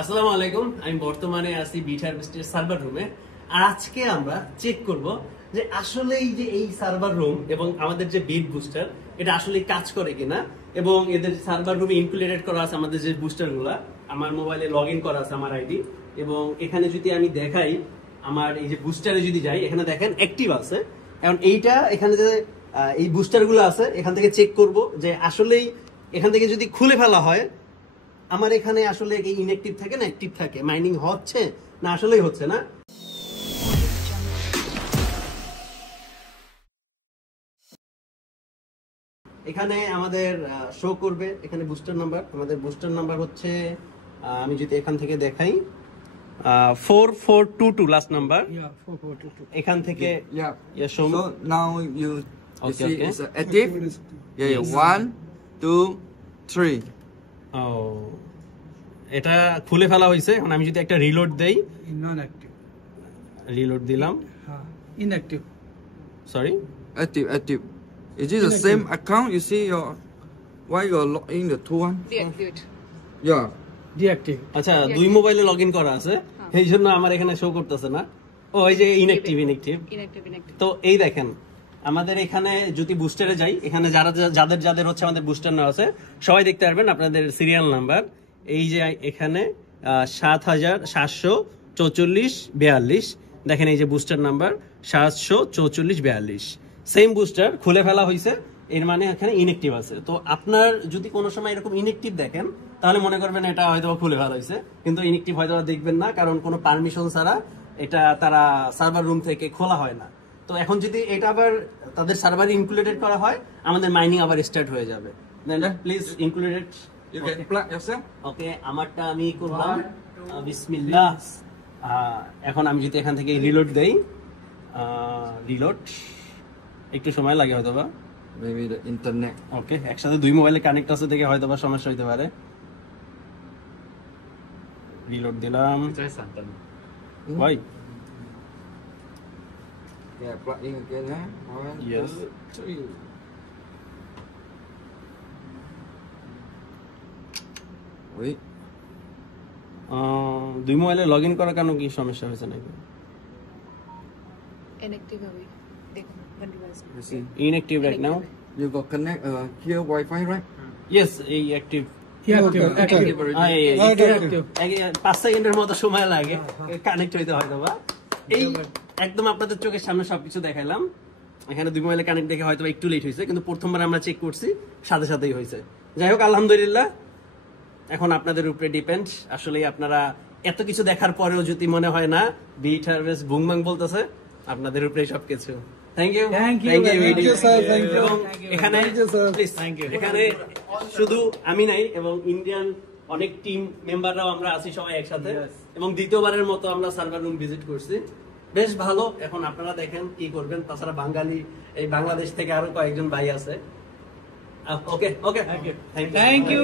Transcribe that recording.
আসসালামু আলাইকুম। আমি বর্তমানে আছি বিট হারভেস্টের সার্ভার রুমে। আর আজকে আমরা চেক করব যে আসলে এই সার্ভার রুম এবং আমাদের যে বিট বুস্টার এটা আসলে কাজ করে কিনা, এবং এদের সার্ভার রুমে ইনক্লুডেড করা আছে আমাদের যে বুস্টারগুলো। আমার মোবাইলে লগ ইন করা আছে আমার আইডি, এবং এখানে যদি আমি দেখাই আমার এই যে বুস্টারে যদি যাই, এখানে দেখেন অ্যাক্টিভ আছে। এখন এইটা এখানে যে এই বুস্টারগুলো আছে এখান থেকে চেক করব যে আসলেই এখান থেকে যদি খুলে ফেলা হয় আমার এখানে আসলে ইনঅ্যাক্টিভ থাকে না অ্যাক্টিভ থাকে, মাইনিং হচ্ছে না আসলেই হচ্ছে না। এখানে আমাদের শো করবে এখানে বুস্টার নাম্বার। আমাদের বুস্টার নাম্বার হচ্ছে আমি যদি এখান থেকে দেখাই 4422 লাস্ট নাম্বার। এখান থেকে So now you see it's active. Yeah, 1, 2, 3. এটা খুলে ফেলা হয়েছে। এখন আমি যদি একটা রিলোড দেই, নন অ্যাক্টিভ, রিলোড দিলাম, inactive, sorry Active. Is it the same account? You see your why you're logged in the two one? Deactivate. Yeah. Deactive. আচ্ছা, দুই মোবাইলে লগ ইন করা আছে, এই জন্য আমার এখানে শো করতেছে না। ও এই যে ইনঅ্যাক্টিভ। তো এই দেখেন আমাদের এখানে যদি বুস্টারে যাই, এখানে যাদের হচ্ছে আমাদের বুস্টার নেওয়া আছে সবাই দেখতে পারবেন আপনাদের সিরিয়াল নাম্বার। এই যে এখানে 774442 দেখেন, এই যে বুস্টার নাম্বার 74442 সেম বুস্টার খুলে ফেলা হয়েছে, এর মানে এখানে ইনঅ্যাক্টিভ আছে। তো আপনার যদি কোনো সময় এরকম ইনঅ্যাক্টিভ দেখেন তাহলে মনে করবেন এটা হয়তো খুলে ফেলা হয়েছে, কিন্তু ইনঅ্যাক্টিভ হয়তো দেখবেন না, কারণ কোনো পারমিশন ছাড়া এটা তারা সার্ভার রুম থেকে খোলা হয় না। তো এখন যদি এটা আবার তাদের সার্ভারে ইনক্লুডেড করা হয় আমাদের মাইনিং আবার স্টার্ট হয়ে যাবে। Please included. You can plug yourself. ওকে, আমারটা আমি করলাম বিসমিল্লাহ। এখন আমি যদি এখান থেকে রিলোড দেই, রিলোড একটু সময় লাগে হয়তো বা, Maybe the internet. ওকে একসাথে দুই মোবাইলে কানেক্ট আছে থেকে হয়তো বা সমস্যা হইতে পারে। রিলোড দিলাম ভাই। Yeah, plug in again. One, Yes. 2, 3. Wait. দুই মোবাইলে লগ ইন করার কারণে কি সমস্যা হয়েছে নাকি? Inactive হবে। দেখুন, one device. You see. Inactive right now. You got connect here Wi-Fi, right? Yes, এই অ্যাক্টিভ। অ্যাক্টিভ। 5 সেকেন্ডের মতো সময় লাগে কানেক্ট হইতে হয়তো বা। এই একদম আপনাদের চোখের সামনে সবকিছু দেখাইলাম। এখানে দুই মোবাইলে কানেক্ট দেখে হয়তো একটু লেট হয়েছে, কিন্তু প্রথমবার আমরা চেক করছি সাথে সাথেই হয়েছে। যাই হোক, আলহামদুলিল্লাহ। এখন আপনাদের উপরে ডিপেন্ড। আসলে আপনারা এত কিছু দেখার পরেও যদি মনে হয় না বিট হারভেস্ট বুংবাং বলতেছে, আপনাদের উপরে সবকিছু। Thank you sir, thank you. এখানে এখানে শুধু আমি নাই, এবং ইন্ডিয়ান অনেক টিম মেম্বাররাও আমরা আছি সবাই একসাথে, এবং দ্বিতীয়বারের মতো আমরা সার্ভার রুম ভিজিট করছি। বেশ ভালো। এখন আপনারা দেখেন কি করবেন। তাছাড়া বাঙালি এই বাংলাদেশ থেকে আরো কয়েকজন ভাই আছে। ওকে ওকে, থ্যাংক ইউ।